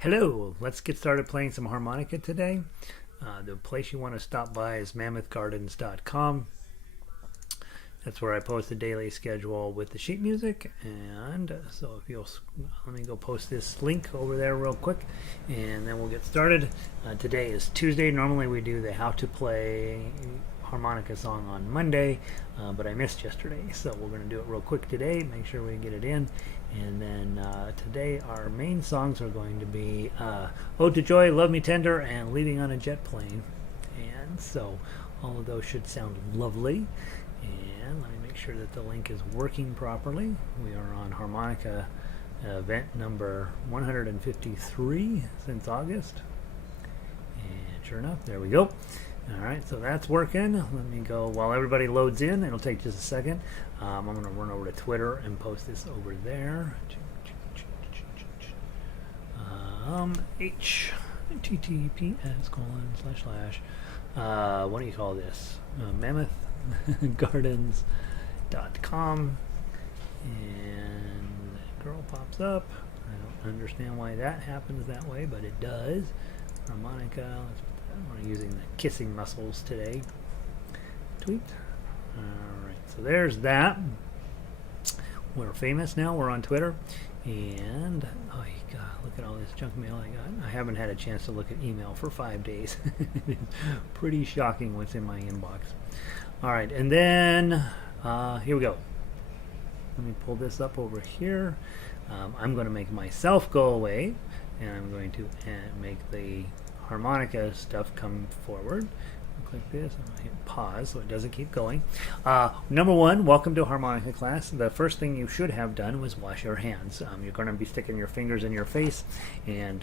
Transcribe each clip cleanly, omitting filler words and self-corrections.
Hello, let's get started playing some harmonica today. The place you want to stop by is mammothgardens.com. That's where I post the daily schedule with the sheet music. And so if you'll let me go post this link over there real quick, and then we'll get started. Today is Tuesday. Normally we do the how to play harmonica song on Monday, but I missed yesterday, so we're going to do it real quick today, make sure we get it in. And then today our main songs are going to be Ode to Joy, Love Me Tender, and Leaving on a Jet Plane. And so all of those should sound lovely. And let me make sure that the link is working properly. We are on harmonica event number 153 since August. And sure enough, there we go. Alright, so that's working. Let me go, while everybody loads in, it'll take just a second. I'm going to run over to Twitter and post this over there. https:// what do you call this? mammothgardens.com. And that girl pops up. I don't understand why that happens that way, but it does. Harmonica, we're using the kissing muscles today. Tweet. Alright, so there's that. We're famous now. We're on Twitter. And, oh God, look at all this junk mail I got. I haven't had a chance to look at email for 5 days. Pretty shocking what's in my inbox. Alright, and then, here we go. Let me pull this up over here. I'm going to make myself go away. And I'm going to make the harmonica stuff come forward. I'll click this, I'm going to hit pause so it doesn't keep going. Number one, welcome to harmonica class. The first thing you should have done was wash your hands. You're going to be sticking your fingers in your face, and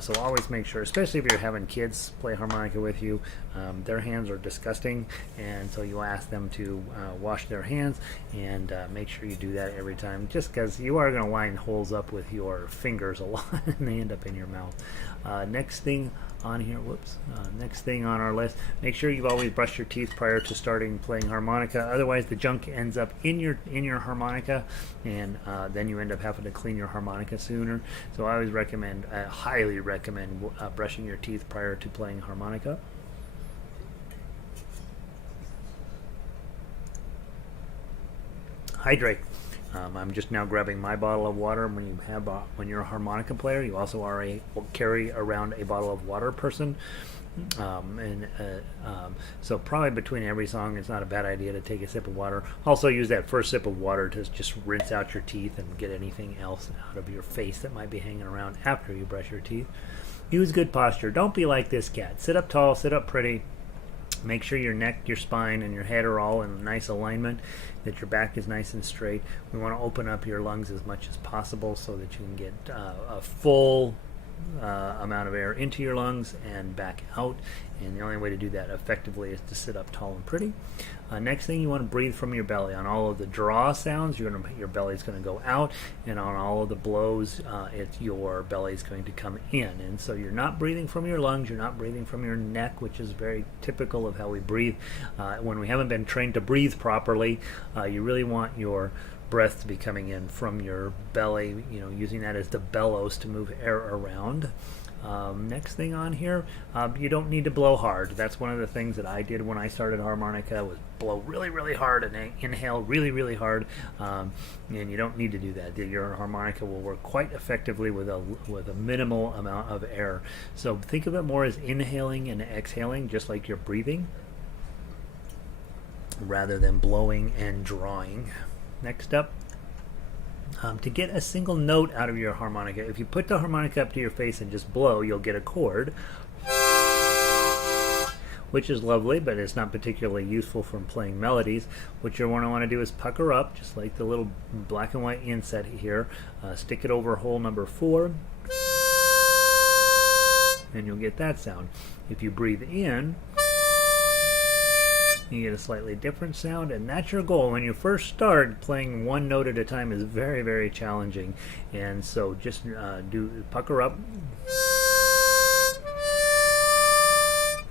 so always make sure, especially if you're having kids play harmonica with you, their hands are disgusting, and so you ask them to wash their hands, and make sure you do that every time, just because you are going to line holes up with your fingers a lot and they end up in your mouth. Next thing on here, next thing on our list, make sure you've always brushed your teeth prior to starting playing harmonica. Otherwise the junk ends up in your harmonica, and then you end up having to clean your harmonica sooner. So I always recommend, highly recommend brushing your teeth prior to playing harmonica. Hydrate. I'm just now grabbing my bottle of water. When you're a harmonica player, you also will carry around a bottle of water person. So probably between every song, it's not a bad idea to take a sip of water. Also use that first sip of water to just rinse out your teeth and get anything else out of your face that might be hanging around after you brush your teeth. Use good posture. Don't be like this cat. Sit up tall, sit up pretty. Make sure your neck, your spine, and your head are all in nice alignment, that your back is nice and straight. We want to open up your lungs as much as possible so that you can get a full amount of air into your lungs and back out. And the only way to do that effectively is to sit up tall and pretty. Next thing, you want to breathe from your belly. On all of the draw sounds, your belly is going to go out, and on all of the blows, your belly is going to come in. And so you're not breathing from your lungs, you're not breathing from your neck, which is very typical of how we breathe. When we haven't been trained to breathe properly, you really want your breath to be coming in from your belly, using that as the bellows to move air around. Next thing on here, you don't need to blow hard. That's one of the things that I did when I started harmonica, was blow really, really hard and inhale really, really hard. And you don't need to do that. Your harmonica will work quite effectively with a minimal amount of air. So think of it more as inhaling and exhaling, just like you're breathing, rather than blowing and drawing. Next up, to get a single note out of your harmonica, if you put the harmonica up to your face and just blow, you'll get a chord, which is lovely, but it's not particularly useful for playing melodies. What you're going to want to do is pucker up, just like the little black and white inset here. Stick it over hole number 4, and you'll get that sound. If you breathe in, you get a slightly different sound, and that's your goal. When you first start, playing one note at a time is very, very challenging, and so just pucker up,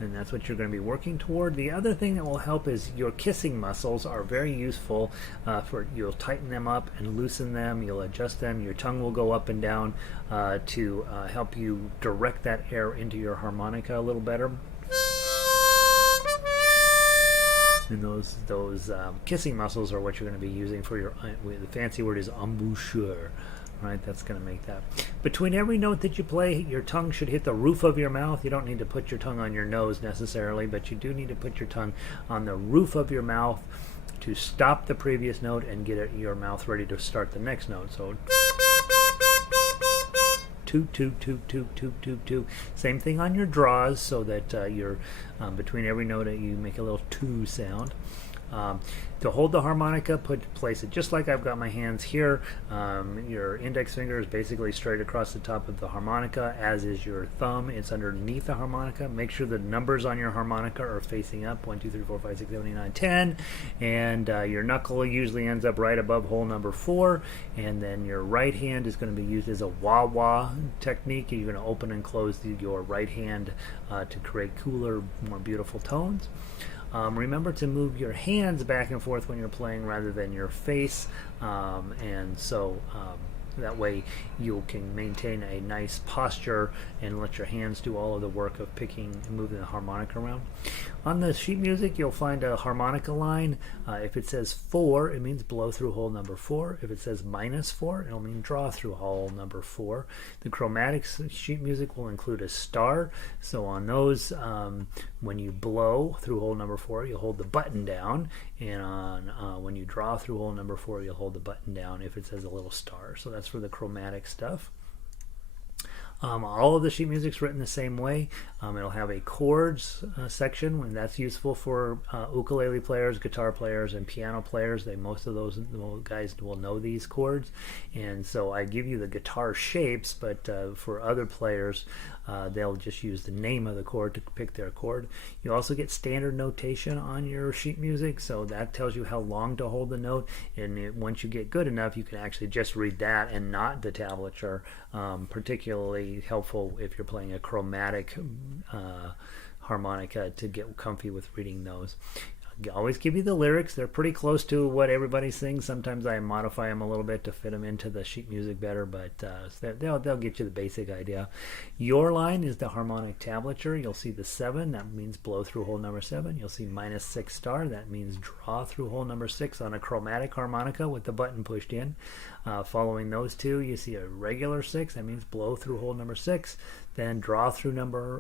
and that's what you're going to be working toward. The other thing that will help is your kissing muscles are very useful. You'll tighten them up and loosen them. You'll adjust them. Your tongue will go up and down to help you direct that air into your harmonica a little better. And those kissing muscles are what you're going to be using for your, the fancy word is embouchure, right? That's going to make that. Between every note that you play, your tongue should hit the roof of your mouth. You don't need to put your tongue on your nose necessarily, but you do need to put your tongue on the roof of your mouth to stop the previous note and get your mouth ready to start the next note. So toot, toot, toot, toot, toot, toot, toot. Same thing on your draws, so that you're between every note you make a little two sound. To hold the harmonica, place it just like I've got my hands here. Your index finger is basically straight across the top of the harmonica, as is your thumb. It's underneath the harmonica. Make sure the numbers on your harmonica are facing up, 1, 2, 3, 4, 5, 6, 7, 8, 9, 10. And your knuckle usually ends up right above hole number 4. And then your right hand is going to be used as a wah-wah technique. You're going to open and close your right hand to create cooler, more beautiful tones. Remember to move your hands back and forth when you're playing rather than your face, and so that way you can maintain a nice posture and let your hands do all of the work of picking and moving the harmonica around. On the sheet music, you'll find a harmonica line. If it says 4, it means blow through hole number 4. If it says -4, it'll mean draw through hole number 4. The chromatic sheet music will include a star. So on those, when you blow through hole number 4, you'll hold the button down. And on when you draw through hole number 4, you'll hold the button down if it says a little star. So that's for the chromatic stuff. All of the sheet music's written the same way. It'll have a chords section, and that's useful for ukulele players, guitar players, and piano players. Most of those guys will know these chords, and so I give you the guitar shapes, but for other players, they'll just use the name of the chord to pick their chord. You also get standard notation on your sheet music, so that tells you how long to hold the note, and once you get good enough, you can actually just read that and not the tablature. Particularly helpful if you're playing a chromatic harmonica to get comfy with reading those. I always give you the lyrics. They're pretty close to what everybody sings. Sometimes I modify them a little bit to fit them into the sheet music better, but they'll get you the basic idea. Your line is the harmonic tablature. You'll see the 7. That means blow through hole number 7. You'll see -6 star. That means draw through hole number 6 on a chromatic harmonica with the button pushed in. Following those two, you see a regular 6. That means blow through hole number 6. Then draw through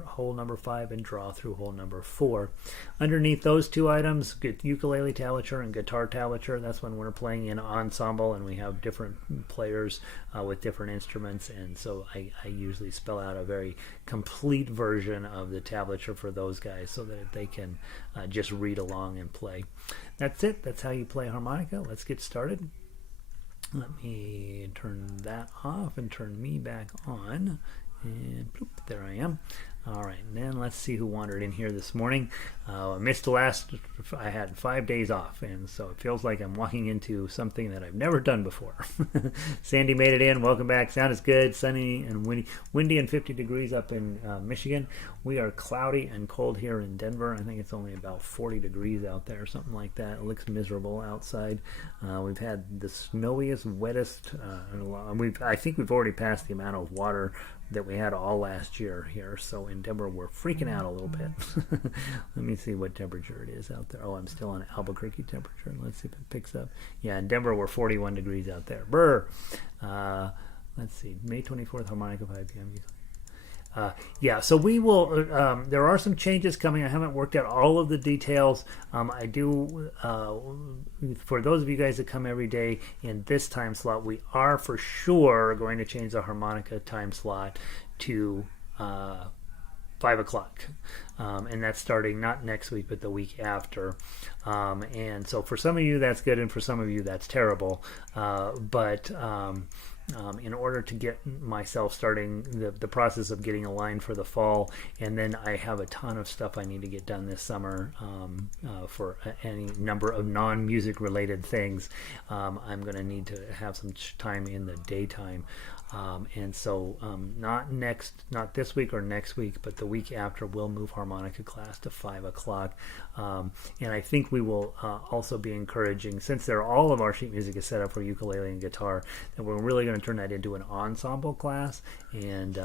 hole number 5 and draw through hole number 4. Underneath those two items, ukulele tablature and guitar tablature. That's when we're playing in ensemble and we have different players with different instruments, and so I usually spell out a very complete version of the tablature for those guys so that they can just read along and play. That's it. That's how you play harmonica. Let's get started. Let me turn that off and turn me back on. And bloop, there I am. All right, and then let's see who wandered in here this morning. I missed I had 5 days off, and so it feels like I'm walking into something that I've never done before. Sandy made it in. Welcome back. Sound is good. Sunny and windy and 50 degrees up in Michigan. We are cloudy and cold here in Denver. I think it's only about 40 degrees out there, something like that. It looks miserable outside. We've had the snowiest, wettest. I think we've already passed the amount of water that we had all last year here. So in Denver, we're freaking out a little bit. Let me see what temperature it is out there. Oh, I'm still on Albuquerque temperature. Let's see if it picks up. Yeah, in Denver, we're 41 degrees out there. Brr. Let's see. May 24th, harmonica 5 p.m. Yeah, so we will, there are some changes coming. I haven't worked out all of the details. I do, for those of you guys that come every day in this time slot, we are for sure going to change the harmonica time slot to 5 o'clock. And that's starting not next week, but the week after. And so for some of you, that's good, and for some of you, that's terrible. In order to get myself starting the process of getting a line for the fall, and then I have a ton of stuff I need to get done this summer for any number of non-music related things. I'm going to need to have some time in the daytime. And so not this week or next week, but the week after, we'll move harmonica class to 5 o'clock. And I think we will also be encouraging, since all of our sheet music is set up for ukulele and guitar, that we're really going to turn that into an ensemble class. And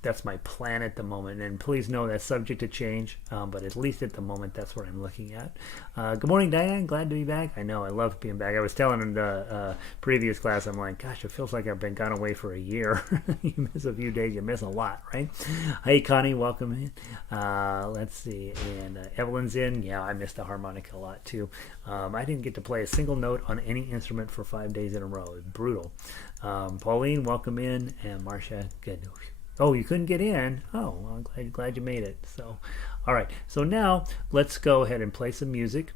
that's my plan at the moment, and please know that's subject to change, but at least at the moment that's what I'm looking at. Good morning, Diane. Glad to be back. I know, I love being back. I was telling in the previous class, I'm like, gosh, it feels like I've been gone away for a year. You miss a few days, you miss a lot, right? Hey, Connie, welcome in. Let's see, and Evelyn's in. Yeah, I missed the harmonica a lot too. I didn't get to play a single note on any instrument for 5 days in a row. It was brutal. Pauline, welcome in, and Marcia, good. Oh, you couldn't get in? Oh, well, I'm glad you made it. So, all right. So now let's go ahead and play some music.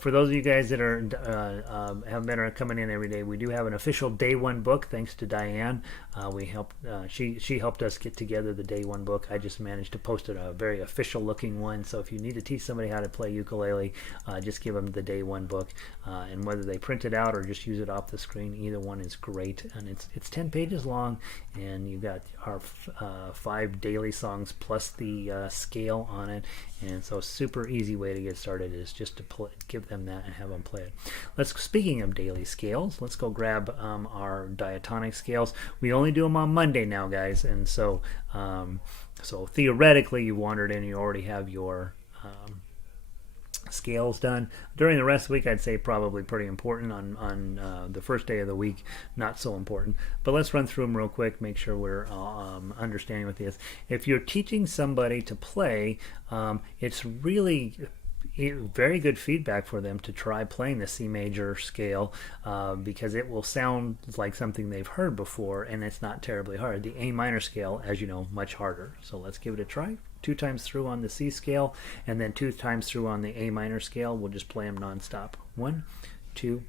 For those of you guys that have been coming in every day, we do have an official Day One book. Thanks to Diane, she helped us get together the Day One book. I just managed to post a very official looking one. So if you need to teach somebody how to play ukulele, just give them the Day One book, and whether they print it out or just use it off the screen, either one is great. And it's 10 pages long, and you've got our 5 daily songs plus the scale on it. And so, super easy way to get started is just to give them that and have them play it. Speaking of daily scales, let's go grab our diatonic scales. We only do them on Monday now, guys, and so theoretically, you wandered in and you already have your scales done. During the rest of the week, I'd say probably pretty important. On the first day of the week, not so important. But let's run through them real quick, make sure we're understanding what this. If you're teaching somebody to play, it's really very good feedback for them to try playing the C major scale, because it will sound like something they've heard before, and it's not terribly hard. The A minor scale, as you know, much harder. So let's give it a try. 2 times through on the C scale, and then 2 times through on the A minor scale. We'll just play them nonstop. 1, 2,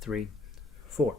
3, 4.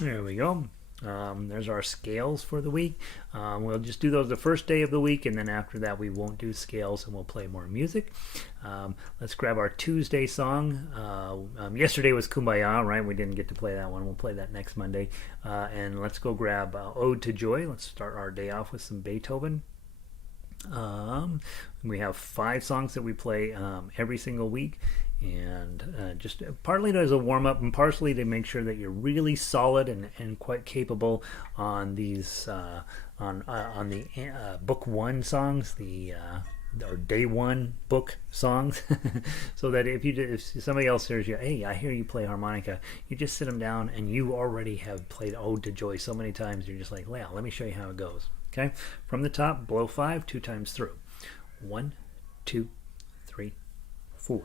There we go. There's our scales for the week. We'll just do those the first day of the week, and then after that we won't do scales and we'll play more music. Let's grab our Tuesday song. Yesterday was Kumbaya, right? We didn't get to play that one. We'll play that next Monday. And let's go grab Ode to Joy. Let's start our day off with some Beethoven. We have 5 songs that we play every single week, and just partly as a warm-up and partially to make sure that you're really solid and quite capable on these on the book 1 songs, or day 1 book songs, so that if somebody else hears you, hey, I hear you play harmonica, you just sit them down and you already have played Ode to Joy so many times, you're just like, well, let me show you how it goes. Okay, from the top, blow 5 2 times through. 1, 2, 3, 4.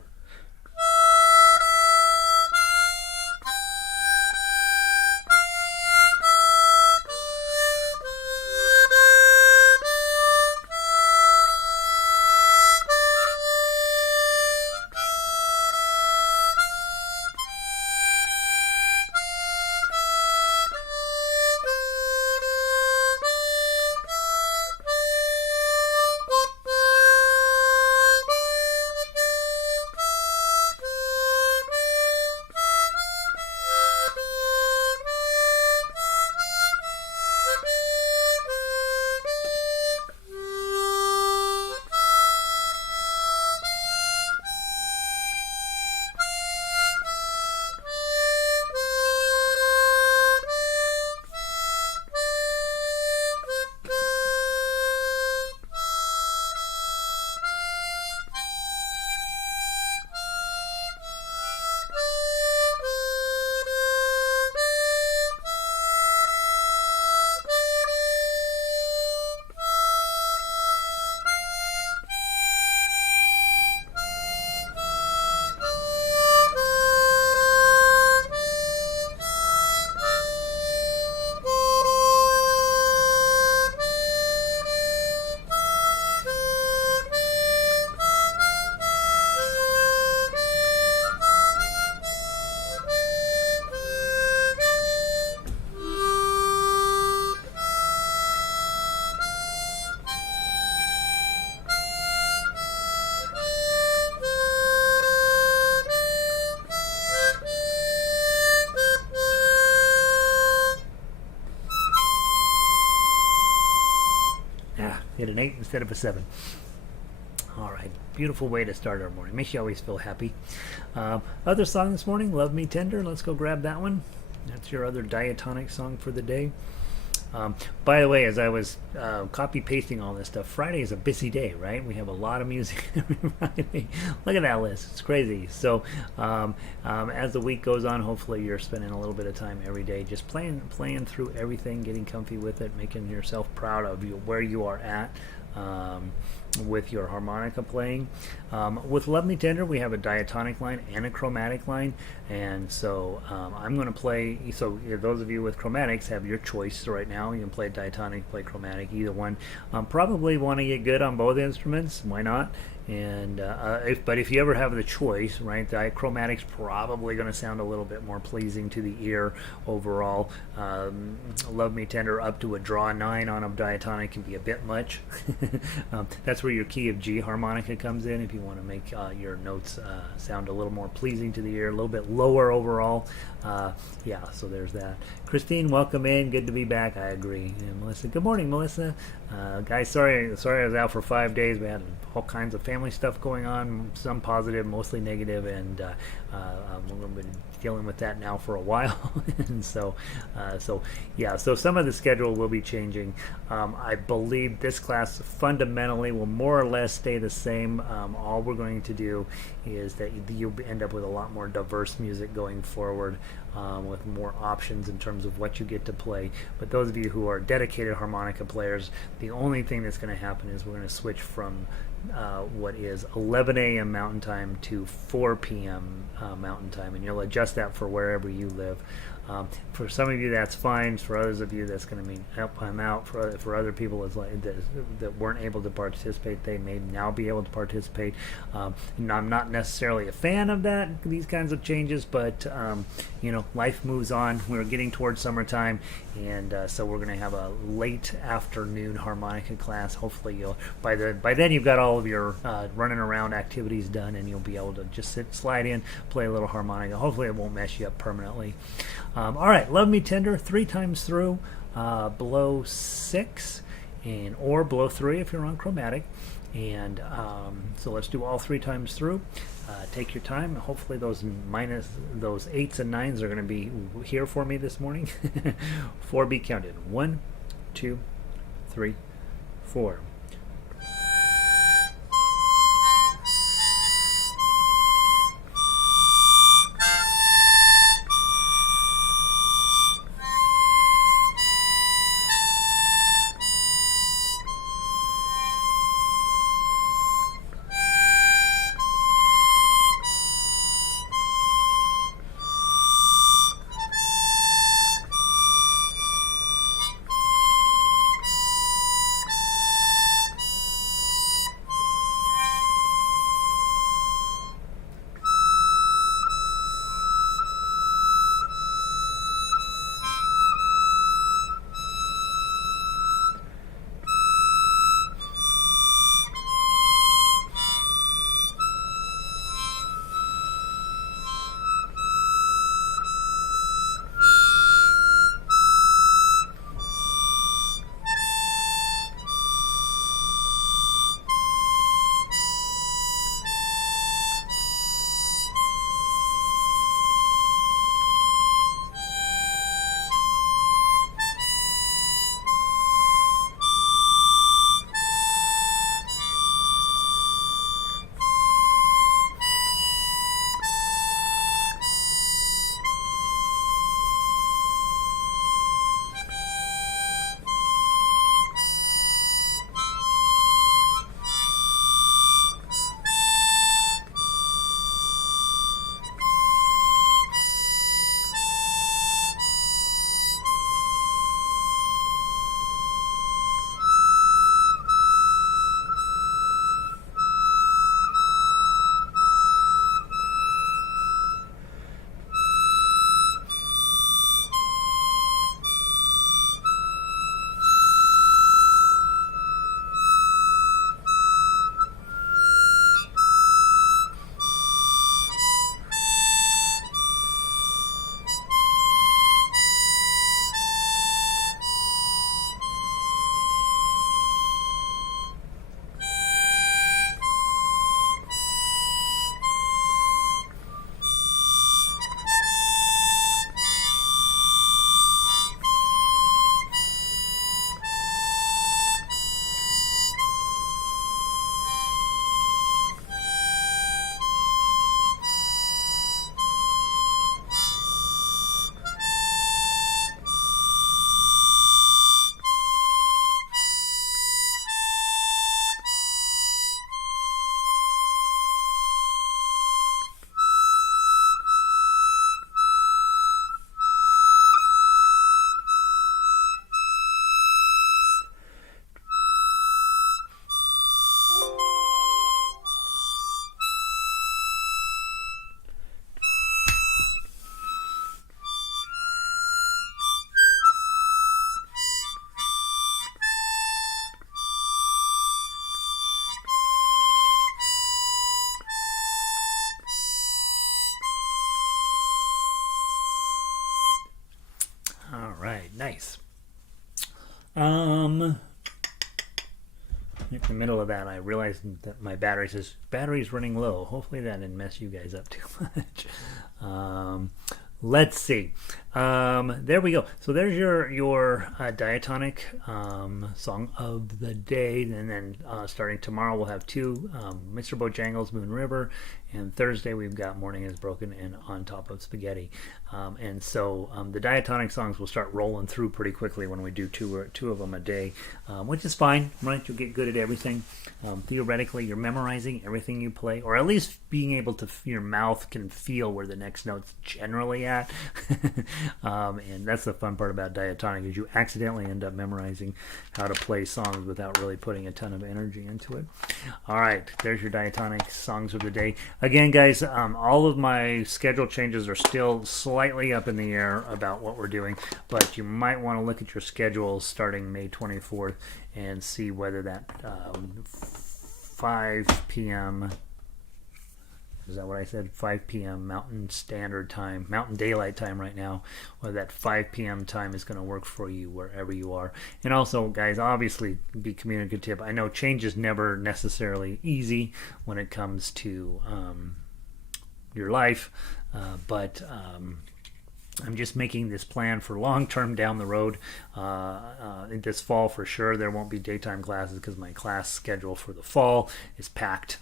Hit an 8 instead of a 7. All right, beautiful way to start our morning. Makes you always feel happy. Other song this morning, Love Me Tender. Let's go grab that one. That's your other diatonic song for the day. By the way, as I was copy pasting all this stuff, Friday is a busy day, right? We have a lot of music every Friday. Look at that list; it's crazy. So, as the week goes on, hopefully you're spending a little bit of time every day just playing through everything, getting comfy with it, making yourself proud of where you are at. With your harmonica playing. With Love Me Tender, we have a diatonic line and a chromatic line, and so I'm going to play. So those of you with chromatics have your choice right now. You can play diatonic, play chromatic, either one. Probably want to get good on both instruments. Why not? And but if you ever have the choice, right, the chromatic's probably going to sound a little bit more pleasing to the ear overall. Love Me Tender up to a draw 9 on a diatonic can be a bit much. That's where your key of G harmonica comes in if you want to make your notes sound a little more pleasing to the ear, a little bit lower overall. Yeah, so there's that. Christine, welcome in. Good to be back. I agree. And Melissa, good morning, Melissa. Guys, sorry I was out for 5 days. We had all kinds of family stuff going on, some positive, mostly negative, and we've been dealing with that now for a while. And so some of the schedule will be changing. I believe this class fundamentally will more or less stay the same. All we're going to do is that you'll end up with a lot more diverse music going forward, with more options in terms of what you get to play. But those of you who are dedicated harmonica players, the only thing that's going to happen is we're going to switch from what is 11 a.m. Mountain Time to 4 p.m. Mountain Time, and you'll adjust that for wherever you live. For some of you, that's fine. For others of you, that's going to mean I'm out. For other people, it's like that weren't able to participate, they may now be able to participate. And I'm not necessarily a fan of these kinds of changes, but life moves on. We're getting towards summertime, and so we're going to have a late afternoon harmonica class. Hopefully, by then you've got all of your running around activities done, and you'll be able to just slide in, play a little harmonica. Hopefully, it won't mess you up permanently. All right, Love Me Tender 3 times through, below 6, or below 3 if you're on chromatic. And so let's do all 3 times through. Take your time. Hopefully those 8s and 9s are going to be here for me this morning. 4 be counted. 1, 2, 3, 4. In the middle of that, I realized that my battery's running low. Hopefully that didn't mess you guys up too much. Let's see. There we go. So there's your diatonic song of the day, and then starting tomorrow we'll have two: Mr. Bojangles' Moon River, and Thursday we've got Morning Is Broken and On Top of Spaghetti. And so the diatonic songs will start rolling through pretty quickly when we do two of them a day, which is fine, right? You'll get good at everything. Theoretically, you're memorizing everything you play, or at least being able to, your mouth can feel where the next note's generally at. And that's the fun part about diatonic, is you accidentally end up memorizing how to play songs without really putting a ton of energy into it. All right, there's your diatonic songs of the day. Again, guys, all of my schedule changes are still slightly up in the air about what we're doing, but you might want to look at your schedule starting May 24th and see whether that 5 p.m. Is that what I said? 5 p.m. Mountain Standard Time, Mountain Daylight Time right now, whether that 5 p.m. time is going to work for you wherever you are. And also, guys, obviously be communicative. I know change is never necessarily easy when it comes to your life, but I'm just making this plan for long term down the road. This fall for sure there won't be daytime classes because my class schedule for the fall is packed.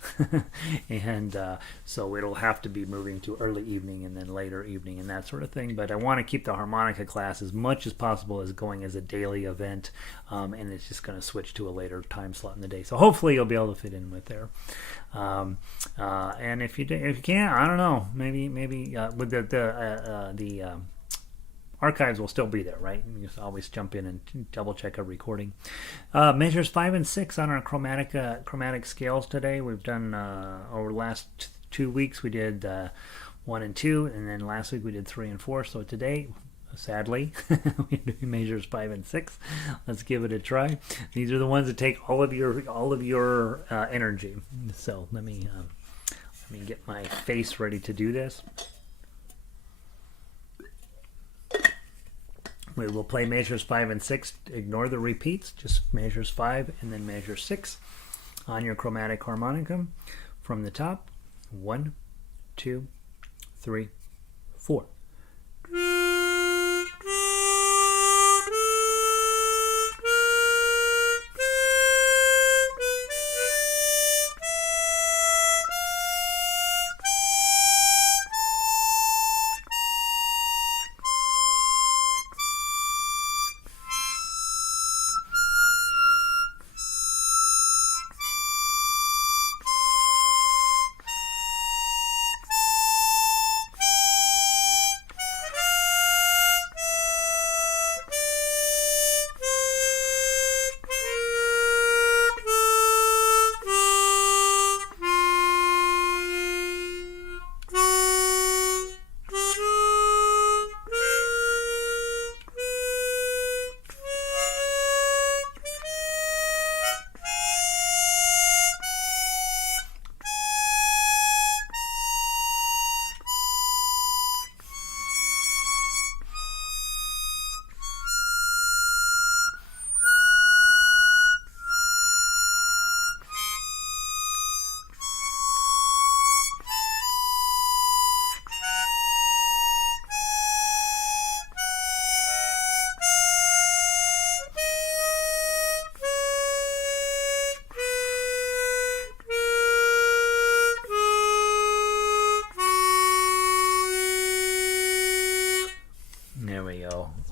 And so it'll have to be moving to early evening and then later evening and that sort of thing. But I want to keep the harmonica class as much as possible as going as a daily event. And it's just going to switch to a later time slot in the day. So hopefully you'll be able to fit in with there. And if you can't, I don't know, maybe with the archives will still be there, right? You just always jump in and double check a recording. Measures 5 and 6 on our chromatic scales today. We've done over the last 2 weeks we did 1 and 2, and then last week we did 3 and 4. So today, sadly, we're doing measures 5 and 6. Let's give it a try. These are the ones that take all of your energy. So let me get my face ready to do this. We will play measures 5 and 6. Ignore the repeats. Just measures 5 and then measure 6 on your chromatic harmonica from the top. 1, 2, 3, 4.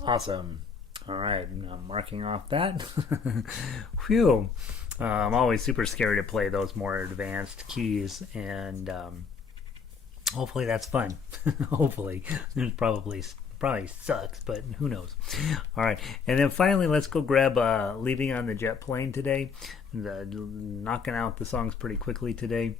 Awesome. All right, I'm marking off that. Whew. I'm always super scary to play those more advanced keys, and hopefully that's fun. Hopefully. It probably sucks, but who knows. All right, and then finally let's go grab Leaving on the Jet Plane today. Knocking out the songs pretty quickly today.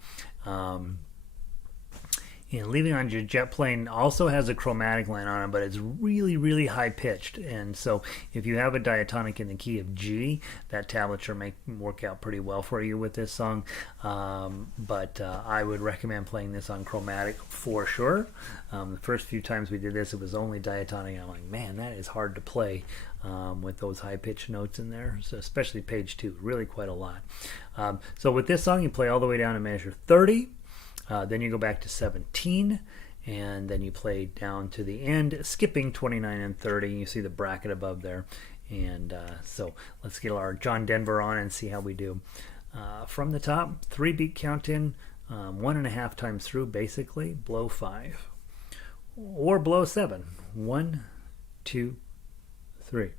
And Leaving on Your Jet Plane also has a chromatic line on it, but it's really, really high pitched. And so if you have a diatonic in the key of G, that tablature may work out pretty well for you with this song. But I would recommend playing this on chromatic for sure. The first few times we did this, it was only diatonic. I'm like, man, that is hard to play with those high pitched notes in there. So especially page 2, really quite a lot. So with this song, you play all the way down to measure 30. Then you go back to 17, and then you play down to the end, skipping 29 and 30. You see the bracket above there. And so let's get our John Denver on and see how we do. From the top, 3-beat count in, 1.5 times through, basically, blow 5. Or blow 7. 1, 2, 3.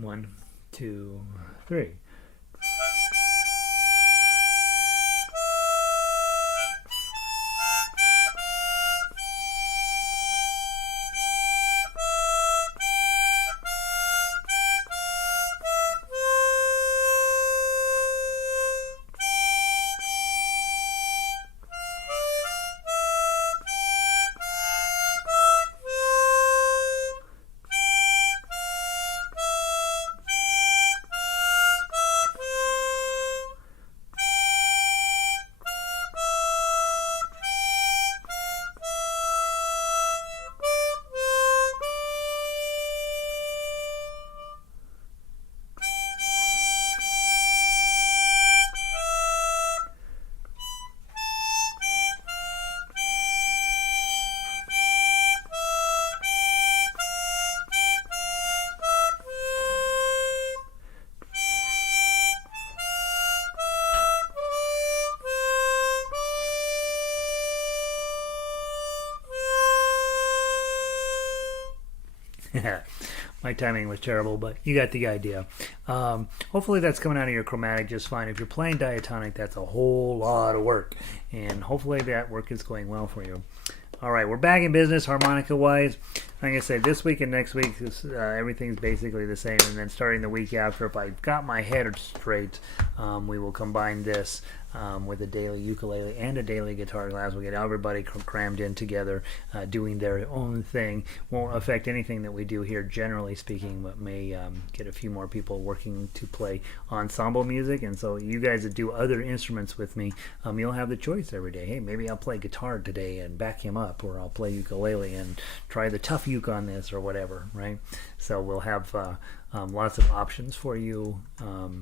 One, two, three. My timing was terrible, but you got the idea. Hopefully that's coming out of your chromatic just fine. If you're playing diatonic, that's a whole lot of work, and hopefully that work is going well for you. All right, we're back in business harmonica-wise. Like I said, this week and next week, everything's basically the same. And then starting the week after, if I've got my head straight, we will combine this with a daily ukulele and a daily guitar class. We'll get everybody crammed in together, doing their own thing. Won't affect anything that we do here, generally speaking, but may get a few more people working to play ensemble music. And so you guys that do other instruments with me, you'll have the choice every day. Hey, maybe I'll play guitar today and back him up, or I'll play ukulele and try the tough uke on this, or whatever, right? So we'll have lots of options for you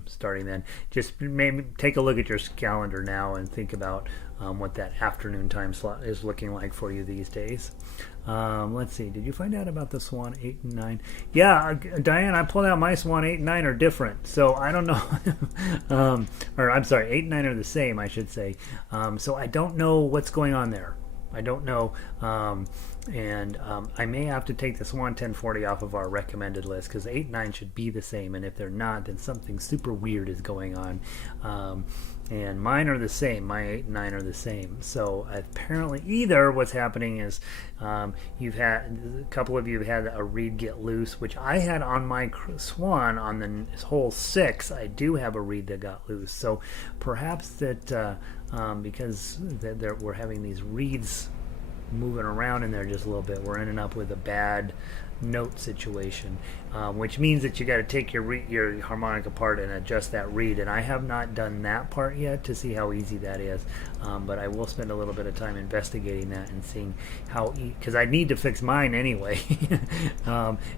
starting then. Just maybe take a look at your calendar now and think about what that afternoon time slot is looking like for you these days. Let's see, did you find out about the Swan 8 and 9? Yeah, Diane, I pulled out my Swan 8 and 9 are different, so I don't know. Or I'm sorry, 8 and 9 are the same, I should say. So I don't know what's going on there. I don't know And I may have to take the Swan 1040 off of our recommended list because 8 and 9 should be the same, and if they're not, then something super weird is going on. And mine are the same. My 8 and 9 are the same. So apparently, either what's happening is you've had a couple of you have had a reed get loose, which I had on my Swan on the hole 6. I do have a reed that got loose. So perhaps that because we're having these reeds moving around in there just a little bit, we're ending up with a bad note situation, which means that you got to take your harmonic apart and adjust that reed, and I have not done that part yet to see how easy that is, but I will spend a little bit of time investigating that and seeing how, because I need to fix mine anyway.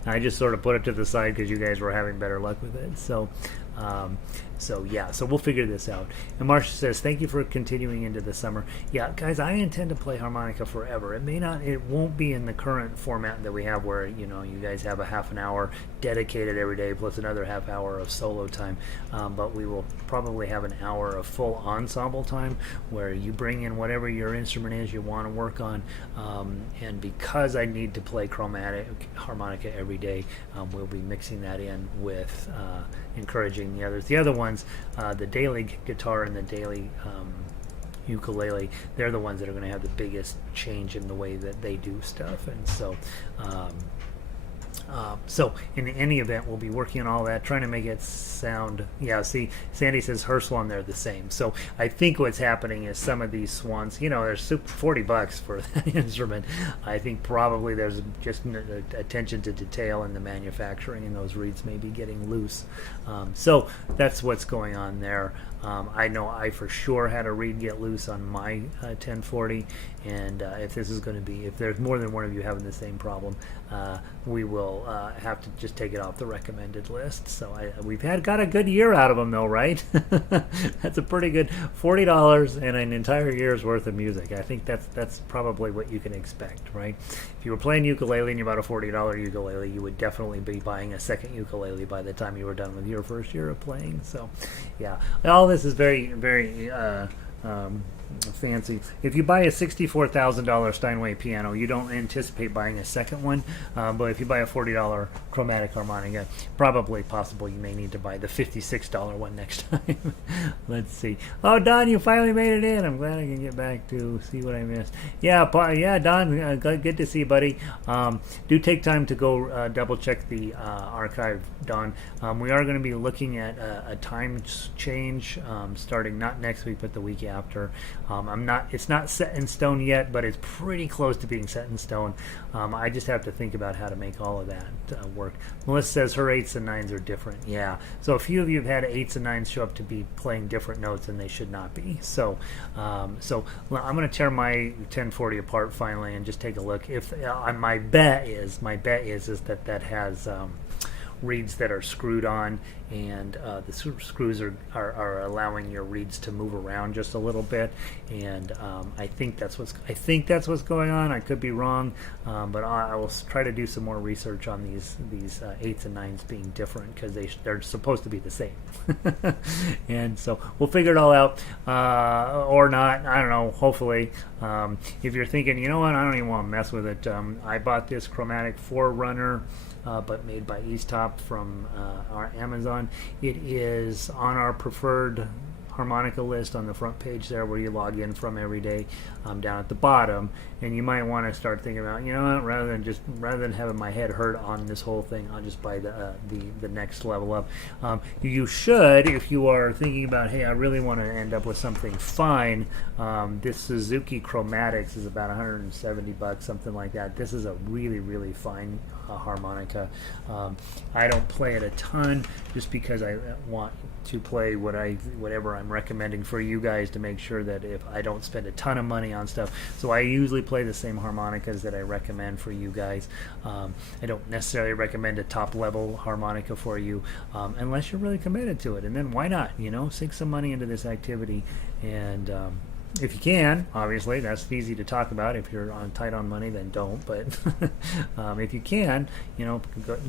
I just sort of put it to the side because you guys were having better luck with it. So yeah, so we'll figure this out. And Marcia says, thank you for continuing into the summer. Yeah, guys, I intend to play harmonica forever. It won't be in the current format that we have where, you guys have a half an hour dedicated every day plus another half hour of solo time. But we will probably have an hour of full ensemble time where you bring in whatever your instrument is you want to work on. And because I need to play chromatic harmonica every day, we'll be mixing that in with encouraging the others. The other ones, the daily guitar and the daily ukulele, they're the ones that are going to have the biggest change in the way that they do stuff. And so in any event, we'll be working on all that, trying to make it sound. Yeah, see, Sandy says her Swan, they're the same. So I think what's happening is some of these Swans, there's $40 for that instrument. I think probably there's just attention to detail in the manufacturing, and those reeds may be getting loose. So that's what's going on there. I know I for sure had a reed get loose on my 1040, and if there's more than one of you having the same problem, we will have to just take it off the recommended list. So we've got a good year out of them though, right? That's a pretty good $40 and an entire year's worth of music. I think that's probably what you can expect, right? If you were playing ukulele and you bought a $40 ukulele, you would definitely be buying a second ukulele by the time you were done with your first year of playing. So yeah, all this is very, very fancy. If you buy a $64,000 Steinway piano, you don't anticipate buying a second one, but if you buy a $40 chromatic harmonica, probably possible you may need to buy the $56 one next time. Let's see. Oh, Don, you finally made it in. I'm glad I can get back to see what I missed. Yeah, Don, good to see you, buddy. Do take time to go double check the archive, Don. We are going to be looking at a time change starting not next week but the week after. It's not set in stone yet, but it's pretty close to being set in stone. I just have to think about how to make all of that work. Melissa says her 8s and 9s are different. Yeah, so a few of you have had 8s and 9s show up to be playing different notes, and they should not be. So I'm going to tear my 1040 apart finally and just take a look. If my bet is that has reeds that are screwed on, and the screws are allowing your reeds to move around just a little bit, and I think that's what's going on. I could be wrong, but I will try to do some more research on these 8s and 9s being different, because they're supposed to be the same. And so we'll figure it all out, or not. I don't know. Hopefully, if you're thinking, you know what, I don't even want to mess with it. I bought this Chromatic Forerunner, but made by Easttop from our Amazon. It is on our preferred harmonica list on the front page there, where you log in from every day, down at the bottom. And you might want to start thinking about, you know what, rather than having my head hurt on this whole thing, I'll just buy the next level up. You should, if you are thinking about, hey, I really want to end up with something fine, this Suzuki Chromatics is about $170, something like that. This is a really, really fine harmonica. I don't play it a ton just because I want to play whatever I'm recommending for you guys, to make sure that if I don't spend a ton of money on stuff. So I usually play the same harmonicas that I recommend for you guys. I don't necessarily recommend a top level harmonica for you unless you're really committed to it, and then why not, sink some money into this activity and if you can, obviously, that's easy to talk about. If you're tight on money, then don't. But if you can,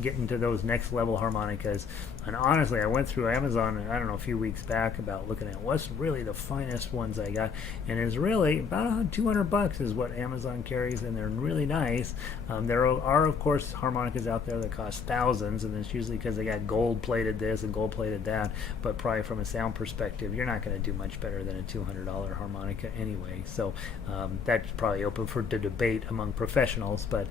get into those next level harmonicas. And honestly, I went through Amazon, I don't know, a few weeks back about looking at what's really the finest ones I got. And it's really about $200 is what Amazon carries, and they're really nice. There are, of course, harmonicas out there that cost thousands, and it's usually because they got gold-plated this and gold-plated that. But probably from a sound perspective, you're not going to do much better than a $200 harmonica anyway. So that's probably open for debate among professionals, but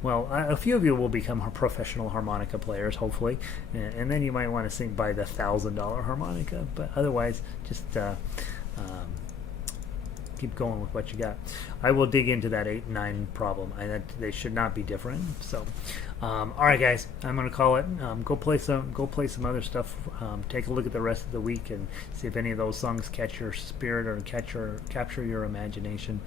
well, a few of you will become professional harmonica players, hopefully, and then you might want to buy the $1,000 harmonica. But otherwise, just keep going with what you got. I will dig into that 8 and 9 problem. They should not be different. So, all right, guys, I'm gonna call it. Go play some other stuff. Take a look at the rest of the week and see if any of those songs catch your spirit or capture your imagination.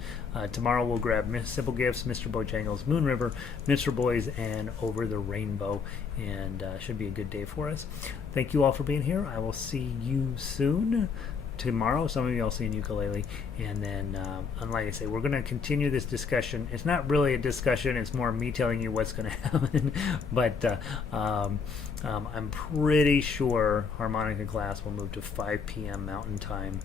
Tomorrow we'll grab Simple Gifts, Mr. Bojangles, Moon River, Mr. Boys, and Over the Rainbow, and should be a good day for us. Thank you all for being here. I will see you soon. Tomorrow, some of you I'll see in ukulele, and then like I say, we're going to continue this discussion. It's not really a discussion, it's more me telling you what's going to happen. But I'm pretty sure harmonica class will move to 5 p.m. Mountain Time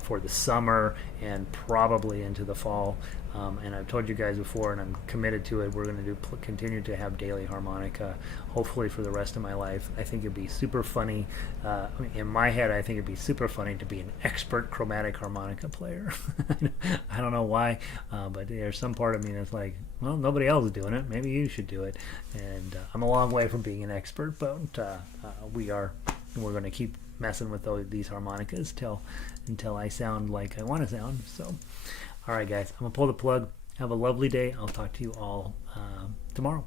for the summer and probably into the fall. And I've told you guys before, and I'm committed to it, we're going to continue to have daily harmonica, hopefully for the rest of my life. I think it'd be super funny. In my head, I think it'd be super funny to be an expert chromatic harmonica player. I don't know why, but there's some part of me that's like, well, nobody else is doing it. Maybe you should do it. And I'm a long way from being an expert, but we're going to keep messing with these harmonicas until I sound like I want to sound. So, all right, guys, I'm going to pull the plug. Have a lovely day. I'll talk to you all tomorrow.